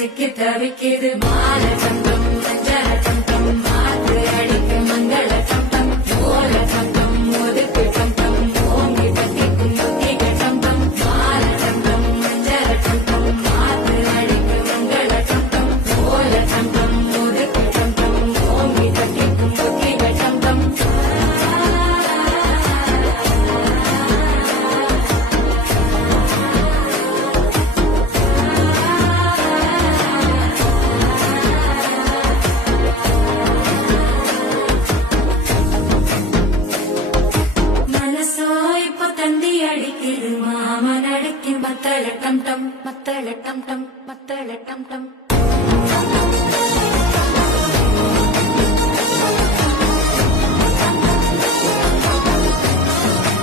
சிக்கி தவிக்கிது மால சந்தம் மஞ்சள சந்தம் மாத்து அடிக்க மங்கள சந்தம் ஓல சந்தம் ஒதுக்கு சந்தம் ஓங்கி பத்திக்கும் முத்திக சந்தம் மால சந்தம் மஞ்சள சந்தம் மாத்து அடிக்க மங்கள சந்தம் ஓல சந்தம் ஒதுக்கு சந்தம் ஓங்கி பத்திக்கும் முத்திக சந்தம் அடிக்குது மாமன் அடிக்கும் மத்தள டம் டம் மத்தள டம் டம் மத்தள டம் டம்